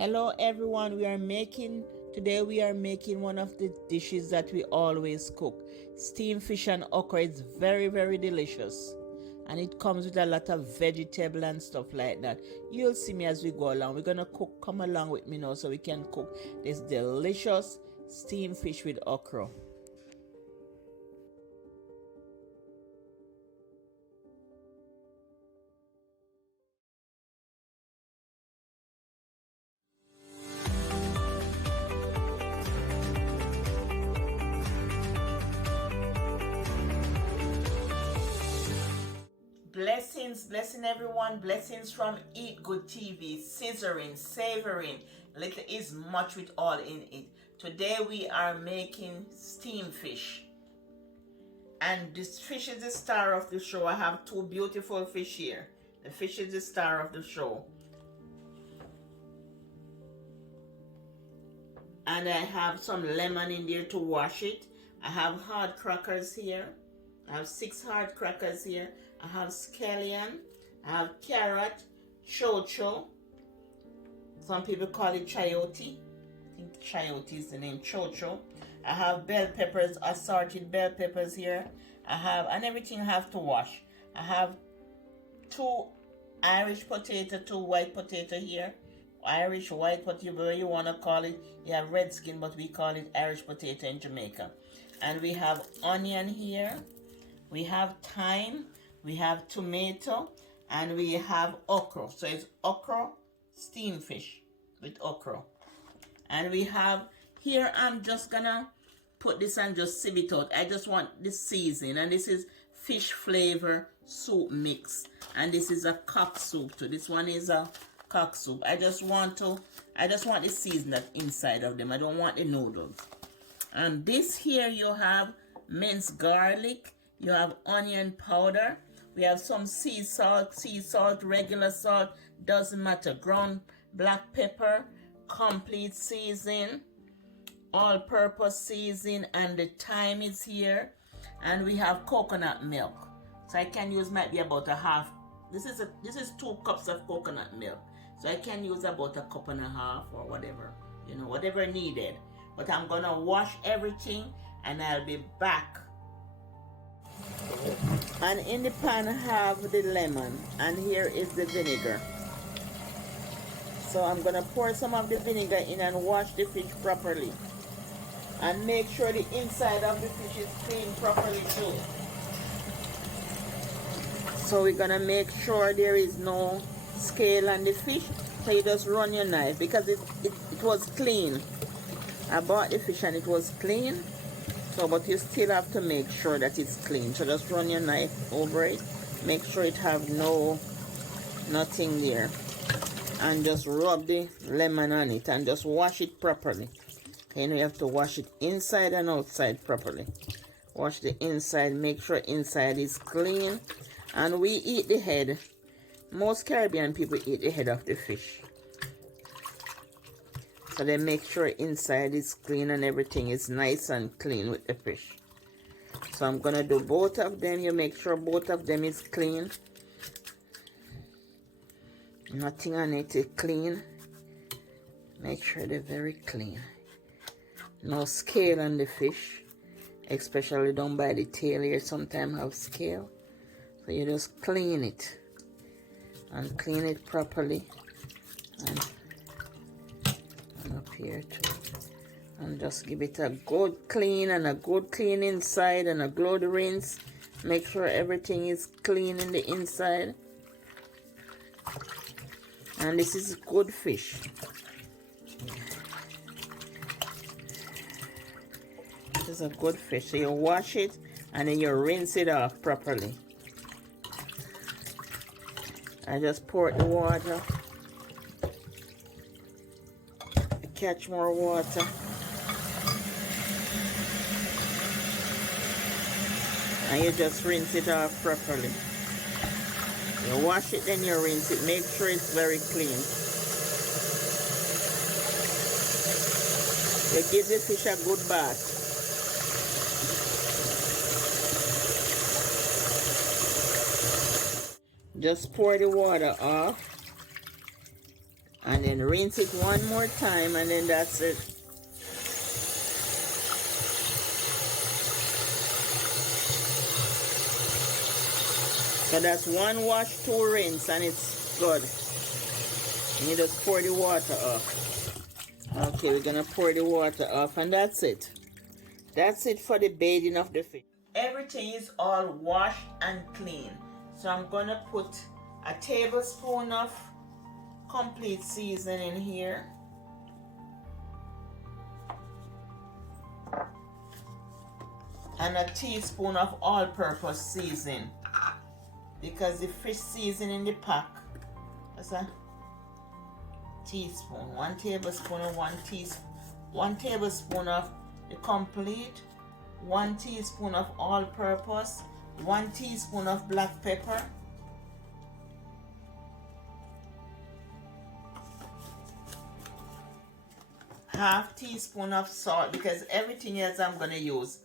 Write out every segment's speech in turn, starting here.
Hello everyone, today we are making one of the dishes that we always cook. Steamed fish and okra. It's very delicious. And it comes with a lot of vegetable and stuff like that. You'll see me as we go along. We're gonna cook, come along with me now so we can cook this delicious steamed fish with okra. Blessing everyone. Blessings from Eat Good TV. Scissoring, savoring. Little is much with all in it. Today we are making steamed fish. And this fish is the star of the show. I have two beautiful fish here. The fish is the star of the show. And I have some lemon in there to wash it. I have hard crackers here. I have 6 hard crackers here. I have scallion. I have carrot, chocho. Some people call it chayote. I think chayote is the name, chocho. I have bell peppers, assorted bell peppers here. And everything I have to wash. I have 2 Irish potato, 2 white potato here. Irish, white, whatever you want to call it. You have red skin, but we call it Irish potato in Jamaica. And we have onion here. We have thyme, we have tomato, and we have okra. So it's okra steamed fish with okra. And we have here, I'm just gonna put this and just sieve it out. I just want this seasoning, and this is fish flavor soup mix. And this is a cock soup too. This one is a cock soup. I just want the season that inside of them. I don't want the noodles. And this here you have minced garlic. You have onion powder. We have some sea salt, regular salt, doesn't matter. Ground black pepper, complete season, all-purpose season, and the thyme is here. And we have coconut milk. So I can use might be about a half. This is 2 cups of coconut milk. So I can use about a cup and a half or whatever, whatever needed. But I'm gonna wash everything and I'll be back. And in the pan I have the lemon, and here is the vinegar. So I'm gonna pour some of the vinegar in and wash the fish properly, and make sure the inside of the fish is clean properly too. So we're gonna make sure there is no scale on the fish. So you just run your knife, because it was clean. I bought the fish and it was clean. So, but you still have to make sure that it's clean. So just run your knife over it. Make sure it have nothing there. And just rub the lemon on it and just wash it properly. Okay, you have to wash it inside and outside properly. Wash the inside. Make sure inside is clean. And we eat the head. Most Caribbean people eat the head of the fish. So they make sure inside is clean and everything is nice and clean with the fish. So I'm gonna do both of them. You make sure both of them is clean. Nothing on it is clean. Make sure they're very clean. No scale on the fish, especially down by the tail here. Sometimes have scale. So you just clean it and clean it properly. And up here too, and just give it a good clean and a good clean inside and a good rinse. Make sure everything is clean in the inside. And this is good fish. This is a good fish. So you wash it and then you rinse it off properly. I just pour the water. Catch more water. And you just rinse it off properly. You wash it, then you rinse it. Make sure it's very clean. You give the fish a good bath. Just pour the water off. And then rinse it one more time, and then that's it. So that's one wash, two rinse, and it's good. And you just pour the water off. Okay, we're gonna pour the water off, and that's it. That's it for the bathing of the fish. Everything is all washed and clean. So I'm gonna put a tablespoon of complete seasoning in here. And a teaspoon of all-purpose seasoning. Because the fish seasoning in the pack, that's a teaspoon. 1 tablespoon of 1 tablespoon of the complete, 1 teaspoon of all-purpose, 1 teaspoon of black pepper, half teaspoon of salt, because everything else I'm gonna use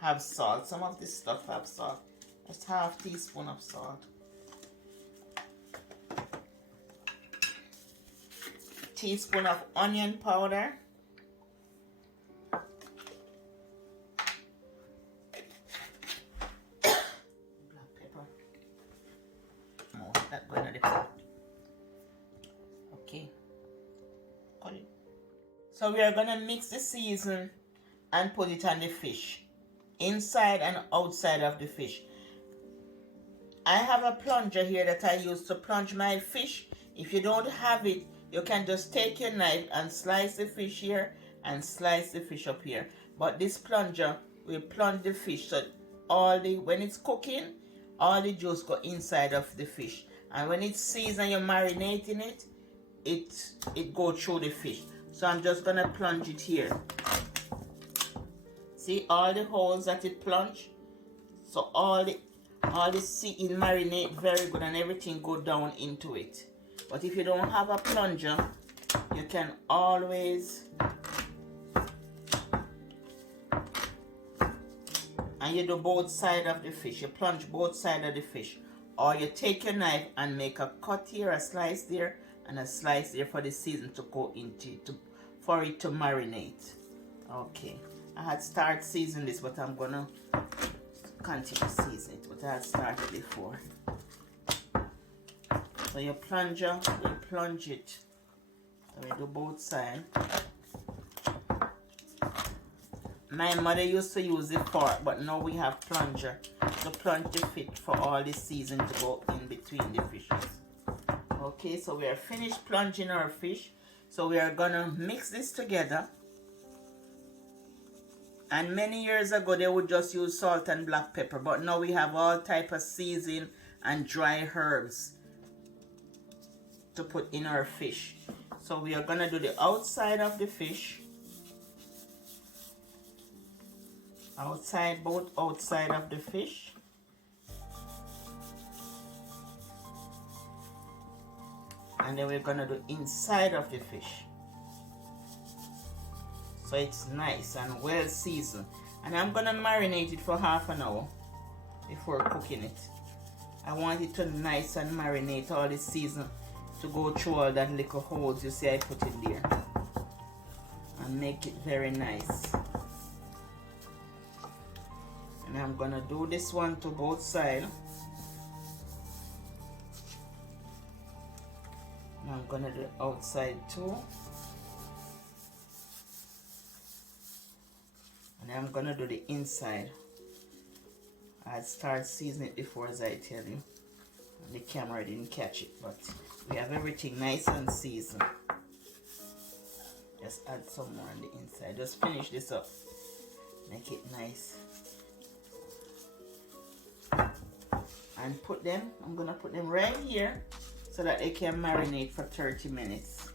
have salt. Some of this stuff have salt. Just half teaspoon of salt. Teaspoon of onion powder. Black pepper. More that going to the pot. Okay. Cut it. So we are gonna mix the season and put it on the fish, inside and outside of the fish. I have a plunger here that I use to plunge my fish. If you don't have it, you can just take your knife and slice the fish here and slice the fish up here. But this plunger will plunge the fish, so when it's cooking, all the juice go inside of the fish. And when it's seasoned, you're marinating it, it go through the fish. So I'm just gonna plunge it here. See all the holes that it plunged? So all the seed marinate very good and everything go down into it. But if you don't have a plunger, you can always, and you do both sides of the fish. You plunge both sides of the fish, or you take your knife and make a cut here, a slice there, and a slice there for the season to go into for it to marinate. Okay, I had started seasoning this, but I'm gonna continue season it, but I had started before. So your plunger will plunge it. So we do both sides. My mother used to use the fork, but now we have plunger to plunge the fish for all the season to go in between the fishes. Okay, so we are finished plunging our fish. So we are gonna mix this together. And many years ago they would just use salt and black pepper, but now we have all type of seasoning and dry herbs to put in our fish. So we are gonna do the outside of the fish. Both outside of the fish. And then we're gonna do inside of the fish. So it's nice and well seasoned. And I'm gonna marinate it for half an hour before cooking it. I want it to nice and marinate all the season to go through all that little holes you see I put in there. And make it very nice. And I'm gonna do this one to both sides. And I'm gonna do outside too. And I'm gonna do the inside. I started seasoning it before, as I tell you. And the camera didn't catch it, but we have everything nice and seasoned. Just add some more on the inside. Just finish this up. Make it nice. And I'm gonna put them right here so that they can marinate for 30 minutes.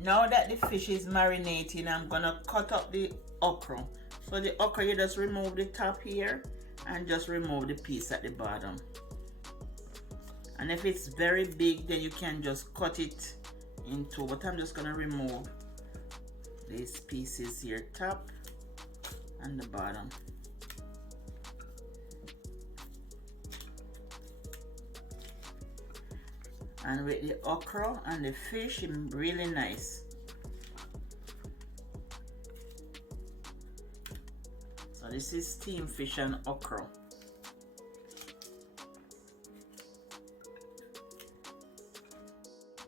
Now that the fish is marinating, I'm gonna cut up the okra. So the okra, you just remove the top here and just remove the piece at the bottom. And if it's very big, then you can just cut it in two, but I'm just gonna remove these pieces here, top and the bottom. And with the okra and the fish, it's really nice. So this is steamed fish and okra.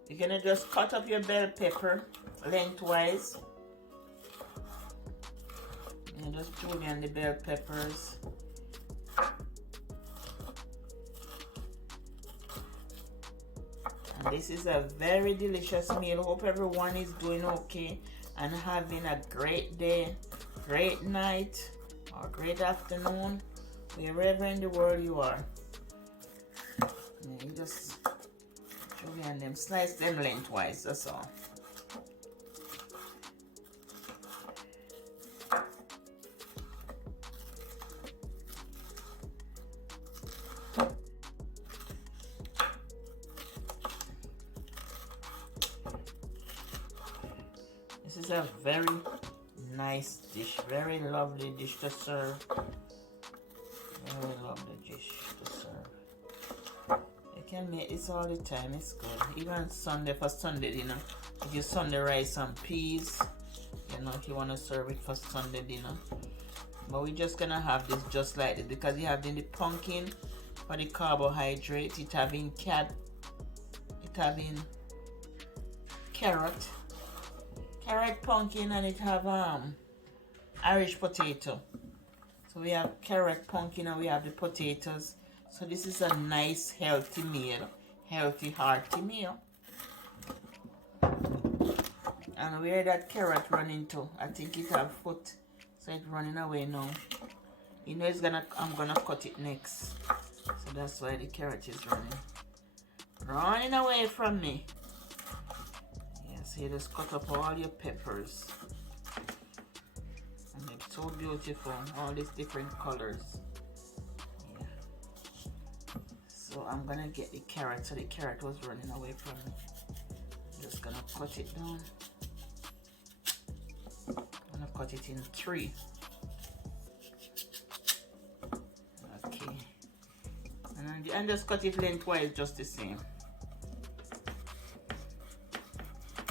You're gonna just cut up your bell pepper lengthwise. And just julienne the bell peppers. And this is a very delicious meal. Hope everyone is doing okay and having a great day, great night, or great afternoon, wherever in the world you are. And you just julienne them, slice them lengthwise, that's all. This is a very nice dish, very lovely dish to serve. Very lovely dish to serve. You can make this all the time, it's good. Even Sunday for Sunday dinner. If you Sunday rice and peas, you know, if you want to serve it for Sunday dinner. But we're just gonna have this just like this because you have the pumpkin for the carbohydrate. It having carrot, pumpkin, and it have Irish potato. So we have carrot, pumpkin, and we have the potatoes. So this is a nice healthy meal, healthy hearty meal. And where that carrot running to? I think it have foot, so it's running away now. You know I'm gonna cut it next. So that's why the carrot is running away from me. So you just cut up all your peppers. And it's so beautiful, all these different colors. Yeah. So I'm gonna get the carrot, so the carrot was running away from me. I'm just gonna cut it down. I'm gonna cut it in 3. Okay. And just cut it lengthwise just the same.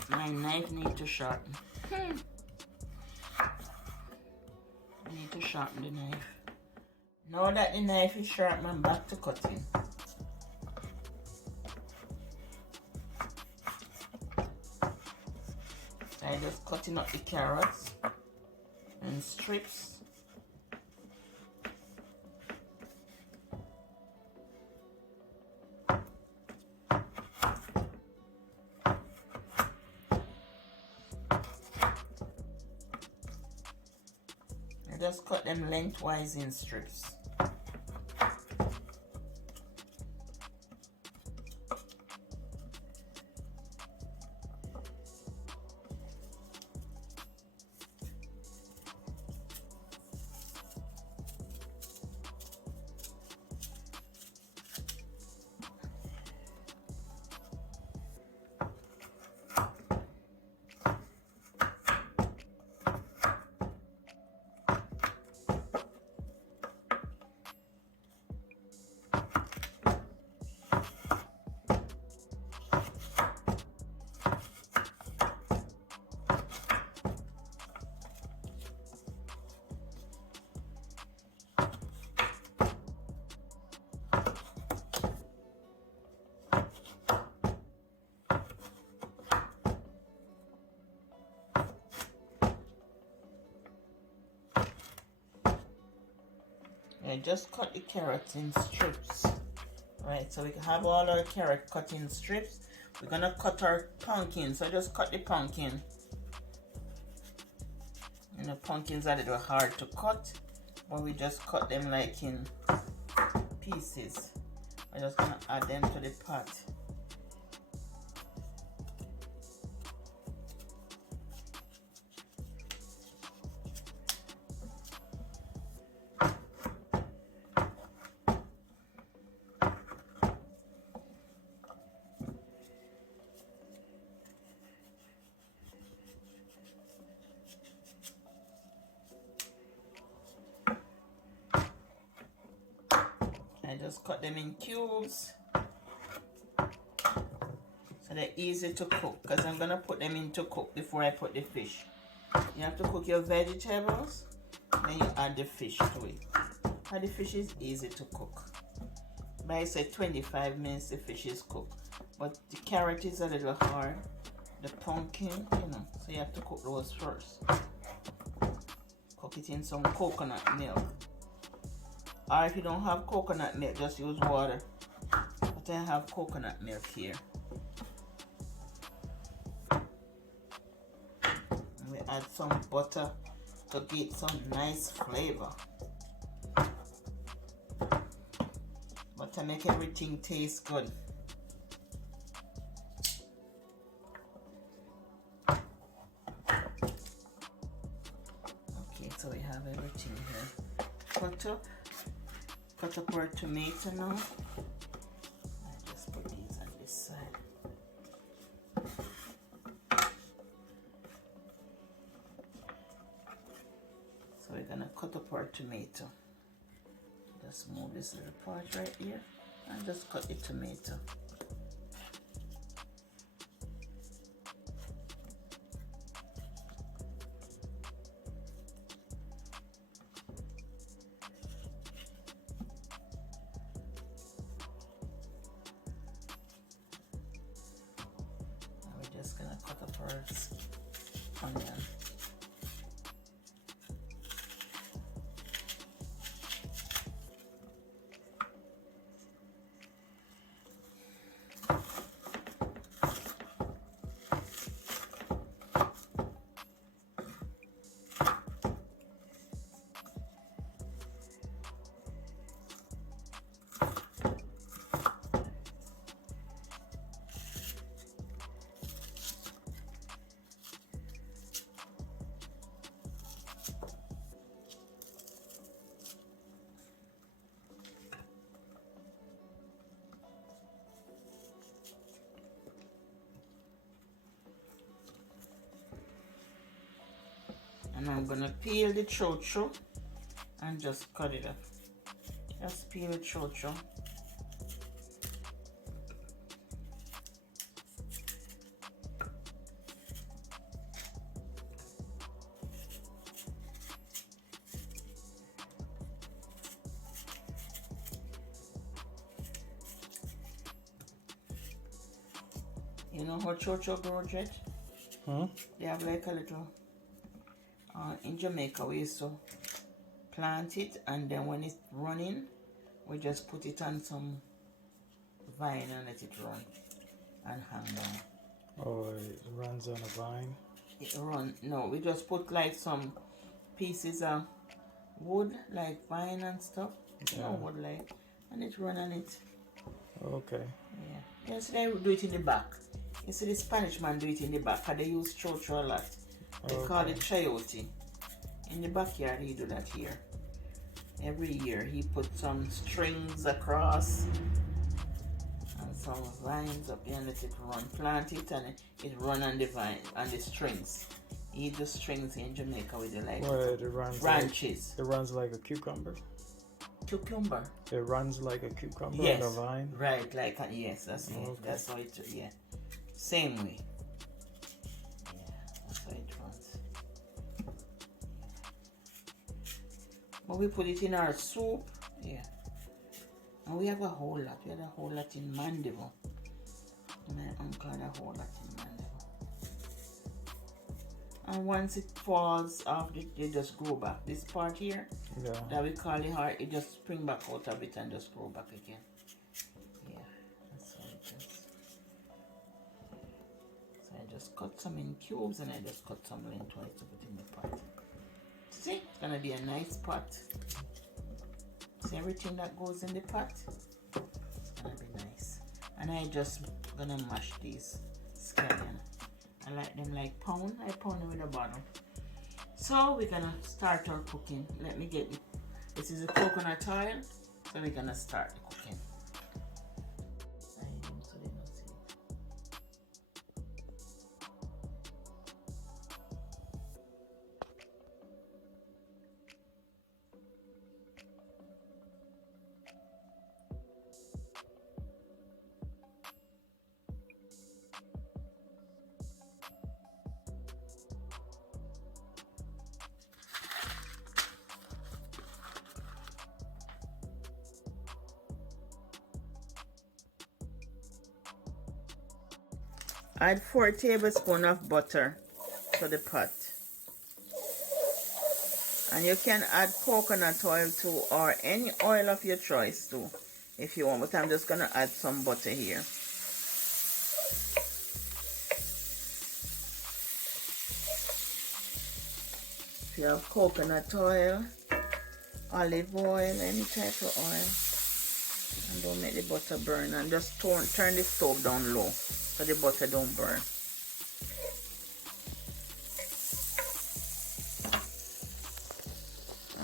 My knife needs to sharpen. I need to sharpen the knife. Now that the knife is sharp, I'm back to cutting. So I just cutting up the carrots in strips. Just cut them lengthwise in strips. I just cut the carrots in strips. Right, so we have all our carrot cut in strips. We're gonna cut our pumpkin, so just cut the pumpkin. And the pumpkins are a little hard to cut, but we just cut them like in pieces. I'm just gonna add them to the pot. I just cut them in cubes. So they're easy to cook because I'm gonna put them in to cook before I put the fish. You have to cook your vegetables, then you add the fish to it. And the fish is easy to cook. But I say 25 minutes the fish is cooked. But the carrot is a little hard. The pumpkin, you know, so you have to cook those first. Cook it in some coconut milk. Or if you don't have coconut milk, just use water. But I have coconut milk here. And we add some butter to get some nice flavor. Butter make everything taste good. Okay, so we have everything here. Cut up our tomato now. I just put these on this side. So we're gonna cut up our tomato. Just move this little part right here and just cut the tomato. And we're just gonna cut up our onion. And I'm gonna peel the chocho and just cut it off. Just peel the chocho. You know how chocho grows, Jet? They have like a little in Jamaica we used to plant it, and then when it's running we just put it on some vine and let it run and hang down. Oh, it runs on a vine? No, we just put like some pieces of wood like vine and stuff. Yeah. No wood like, and it run on it. Okay. Yeah. Yes, they do it in the back. You see the Spanish man do it in the back, and they use chocho a lot. They call it chayote. In the backyard, he do that here. Every year, he put some strings across and some vines up here and let it run. Plant it and it run on the vine, on the strings. He do strings in Jamaica with the like branches. It runs like a cucumber? Cucumber? It runs like a cucumber Yes. on a vine? Right, like a, yes, that's it. Okay. That's how it, yeah. Same way. Yeah, that's how it runs. But we put it in our soup, yeah. And we have a whole lot. We had a whole lot in Mandeville. My uncle had a whole lot in Mandeville. And once it falls off, they just grow back. This part here, that we call the heart, it just spring back out of it and just grow back again. Yeah, that's how it is. So I just cut some in cubes and I just cut some lengthwise to put in the pot. See, it's gonna be a nice pot. See everything that goes in the pot? It's gonna be nice. And I just gonna mash these scallion. I like them like pound. I pound them with a bottle. So we're gonna start our cooking. Let me get it. This is a coconut oil. So we're gonna start the cooking. Add 4 tablespoons of butter to the pot. And you can add coconut oil too, or any oil of your choice too, if you want. But I'm just gonna add some butter here. If you have coconut oil, olive oil, any type of oil, and don't make the butter burn, and just turn the stove down low so the butter don't burn.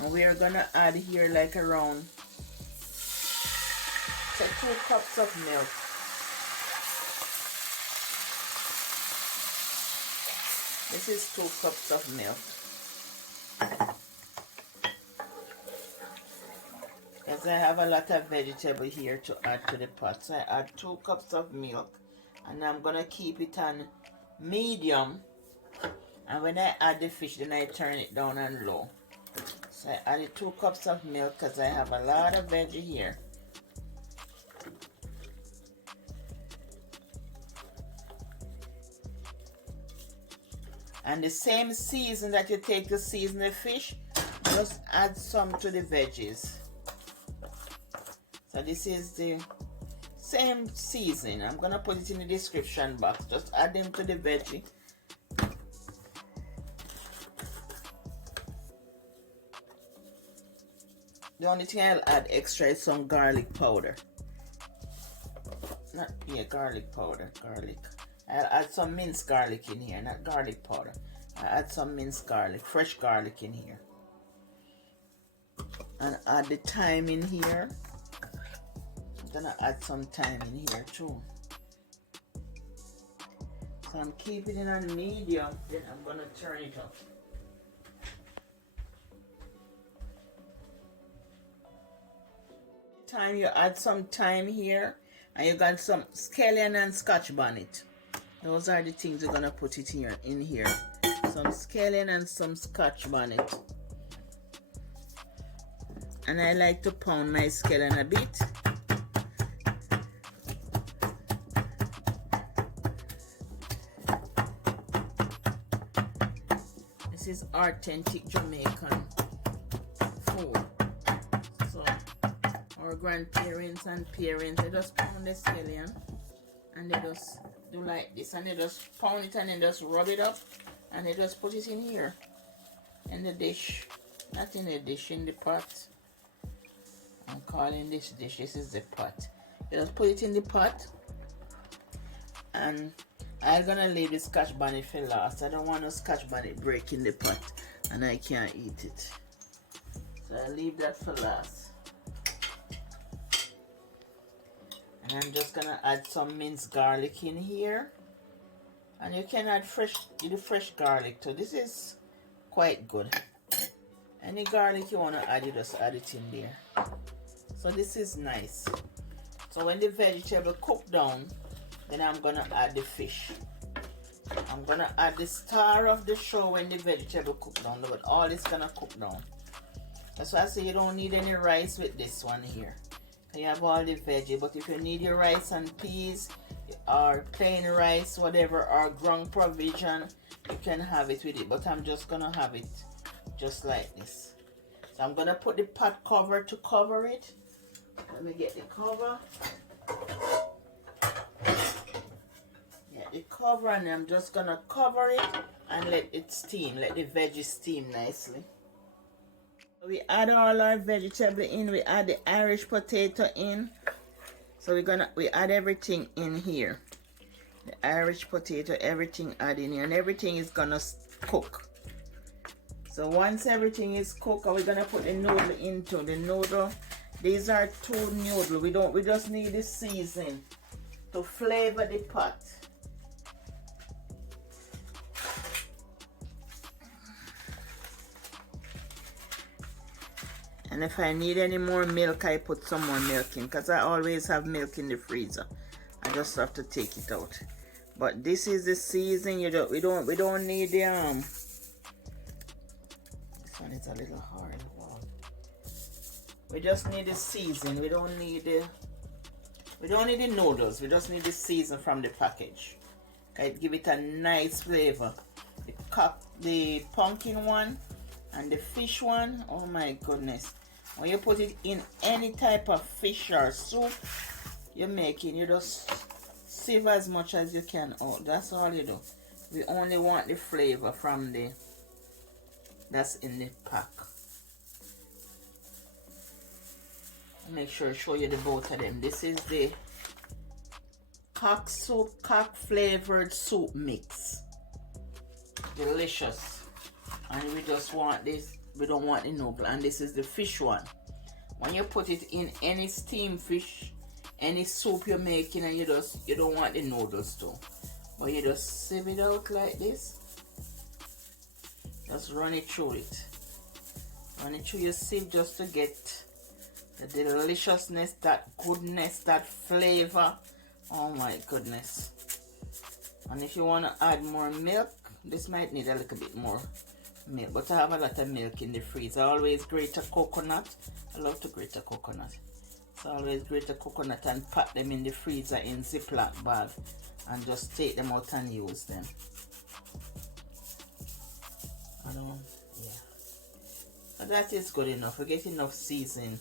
And we are gonna add here like around, say, 2 cups of milk. This is 2 cups of milk. Because I have a lot of vegetable here to add to the pot. So I add 2 cups of milk, and I'm gonna keep it on medium. And when I add the fish, then I turn it down on low. So I added 2 cups of milk because I have a lot of veggie here. And the same season that you take to season the fish, just add some to the veggies. So this is the same season. I'm gonna put it in the description box. Just add them to the veggie. The only thing I'll add extra is some garlic powder. Garlic powder, garlic. I'll add some minced garlic in here, not garlic powder. I'll add some minced garlic, fresh garlic in here. And add the thyme in here. I'm gonna add some thyme in here too. So I'm keeping it on medium, then I'm gonna turn it up. Time you add some thyme here, and you got some scallion and scotch bonnet. Those are the things you're gonna put it here in here. Some scallion and some scotch bonnet. And I like to pound my scallion a bit. This is authentic Jamaican food. So our grandparents and parents, they just pound the scallion and they just do like this, and they just pound it and then just rub it up, and they just put it in here in the dish. Not in the dish, in the pot. I'm calling this dish, this is the pot. You just put it in the pot, and I'm gonna leave the scotch bonnet for last. I don't want no scotch bonnet break in the pot and I can't eat it, so I leave that for last. And I'm just gonna add some minced garlic in here, and you can add the fresh garlic too. This is quite good. Any garlic you want to add, you just add it in there. So this is nice. So when the vegetable cook down, then I'm gonna add the fish. I'm gonna add the star of the show when the vegetable cook down, but all is gonna cook down. That's why I say you don't need any rice with this one here. You have all the veggie, but if you need your rice and peas or plain rice, whatever, or ground provision, you can have it with it. But I'm just gonna have it just like this. So I'm gonna put the pot cover to cover it. Let me get the cover. Get the cover, and I'm just gonna cover it and let it steam, let the veggie steam nicely. We add all our vegetable in. We add the Irish potato in. So we add everything in here. The Irish potato, everything add in here, and everything is gonna cook. So once everything is cooked, we're gonna put the noodle into the noodle. These are 2 noodles. We just need the seasoning to flavor the pot. And if I need any more milk, I put some more milk in, because I always have milk in the freezer. I just have to take it out. But this is the season. We don't need the This one is a little hard. Wow. We just need the season. We don't need the noodles. We just need the season from the package. It give it a nice flavor. The pumpkin one and the fish one, oh my goodness. When you put it in any type of fish or soup you're making, you just sieve as much as you can out. That's all you do. We only want the flavor from the that's in the pack. Make sure I show you the both of them. This is the cock flavored soup mix. Delicious. And we just want this, we don't want the noodle. And this is the fish one. When you put it in any steamed fish, any soup you're making, and you don't want the noodles too, but you just sieve it out like this. Just run it through your sieve just to get the deliciousness, that goodness, that flavor. Oh my goodness. And if you want to add more milk, this might need a little bit more milk, but I have a lot of milk in the freezer. I always grate a coconut. I love to grate a coconut. So I always grate a coconut and pack them in the freezer in Ziploc bag and just take them out and use them. Yeah. But that is good enough. We get enough seasoning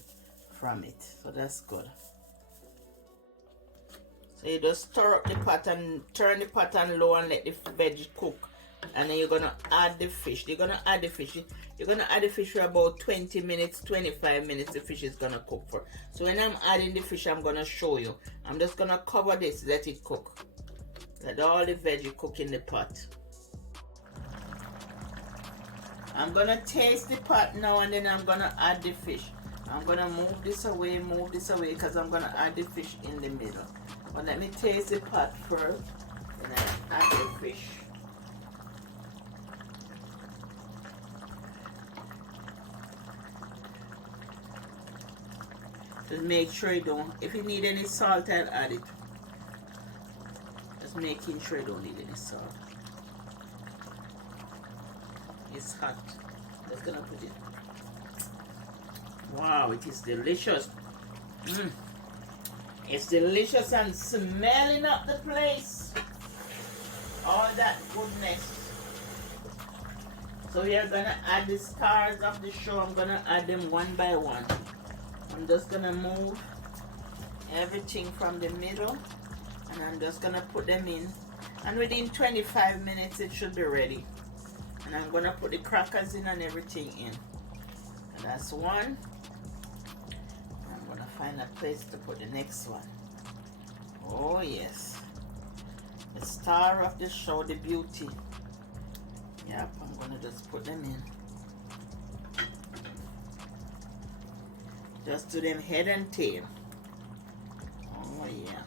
from it, so that's good. So you just stir up the pot and turn the pot on low and let the veg cook. And then you're gonna add the fish. You're gonna add the fish for about 20 minutes, 25 minutes. The fish is gonna cook for. So when I'm adding the fish, I'm gonna show you. I'm just gonna cover this, let it cook. Let all the veggie cook in the pot. I'm gonna taste the pot now, and then I'm gonna add the fish. I'm gonna move this away, because I'm gonna add the fish in the middle. But let me taste the pot first, and then add the fish. Just make sure you don't, if you need any salt, I'll add it. Just making sure you don't need any salt. It's hot. Just gonna put it. Wow, it is delicious. It's delicious and smelling up the place. All that goodness. So we are gonna add the stars of the show. I'm gonna add them one by one. I'm just gonna move everything from the middle, and I'm just gonna put them in, and within 25 minutes it should be ready. And I'm gonna put the crackers in and everything in. And that's one. I'm gonna find a place to put the next one. Oh yes, the star of the show, the beauty. Yep, I'm gonna just put them in. Just do them head and tail. Oh yeah.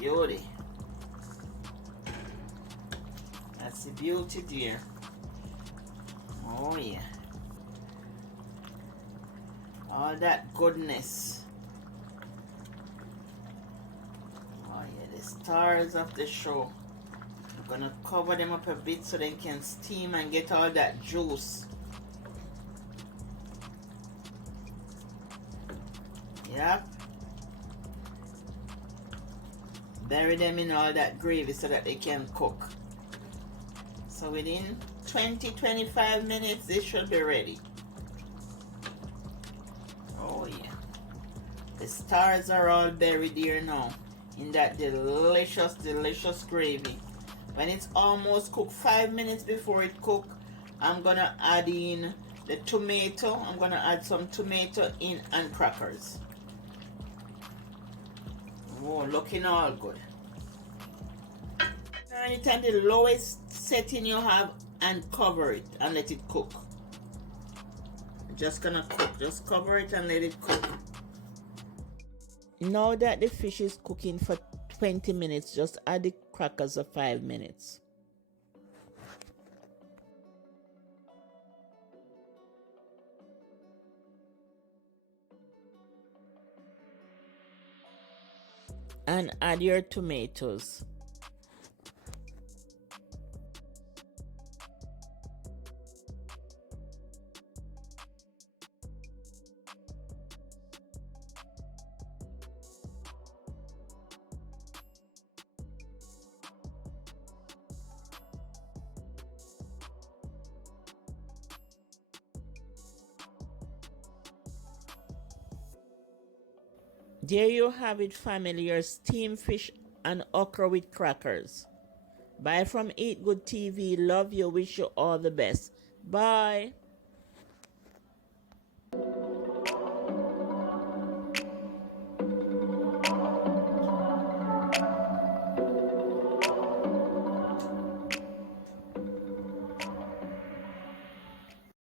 Beauty. That's the beauty, dear. Oh yeah. All that goodness. Oh yeah, the stars of the show. I'm gonna cover them up a bit so they can steam and get all that juice. Yep. Bury them in all that gravy so that they can cook. So within 20-25 minutes they should be ready. Oh yeah. The stars are all buried here now in that delicious, delicious gravy. When it's almost cooked, 5 minutes before it cooks, I'm gonna add in the tomato. I'm gonna add some tomato in and crackers. Oh, looking all good. Turn it at the lowest setting you have and cover it and let it cook. Just gonna cook. Just cover it and let it cook. Now that the fish is cooking for 20 minutes, just add the crackers for 5 minutes. And add your tomatoes. There you have it, family, your steamed fish and okra with crackers. Bye from Eat Good TV. Love you. Wish you all the best. Bye.